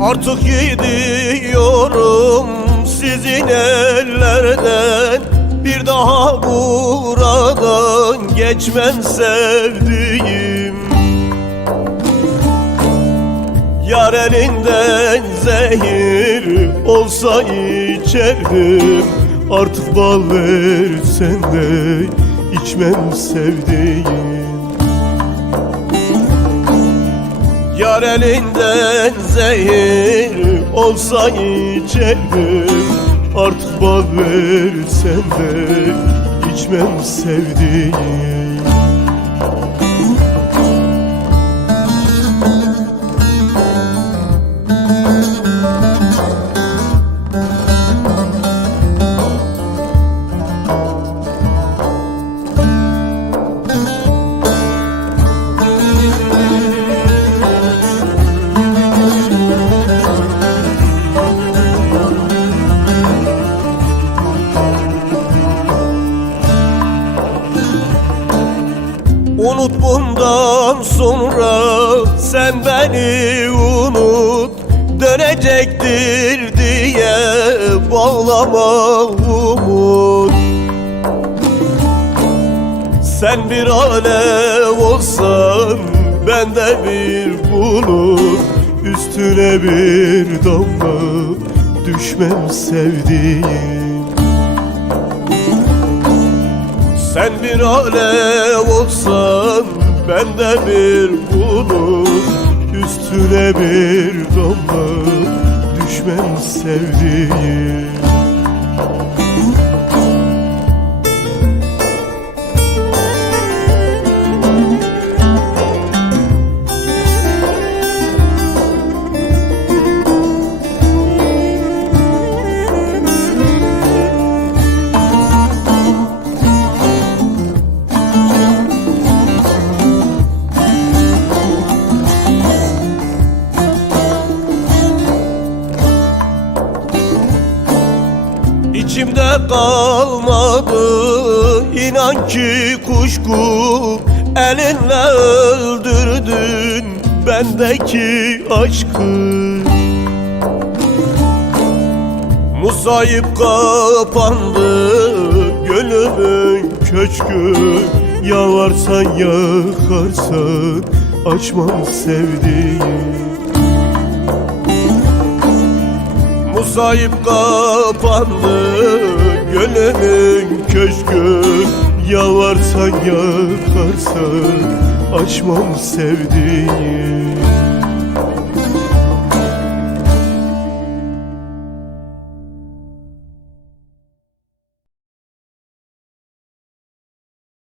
Artık gidiyorum sizin ellerden. Bir daha buradan geçmem sevdiğim. Yar elinden zehir olsa içerdim. Artık bal versen de içmem sevdiğim. Yar elinden zehir olsa içerdim. Artık bal versen de içmem sevdiğim Unut bundan sonra sen beni unut Dönecektir diye bağlama umut. Sen bir alev olsan ben de bir bulut Üstüne bir damla düşmem sevdiğim Sen bir alev olsan ben de bir bulut Üstüne bir damla düşmem sevdiğim İçimde kalmadı. İnan ki kuşku Elinle öldürdün bendeki aşkı. Musayip kapandı gönlümün köşkü. Yalarsan yakarsan açmam sevdiğim Musayip kapandı gönlümün köşkü Yalvarsan yakarsan açmam sevdiğim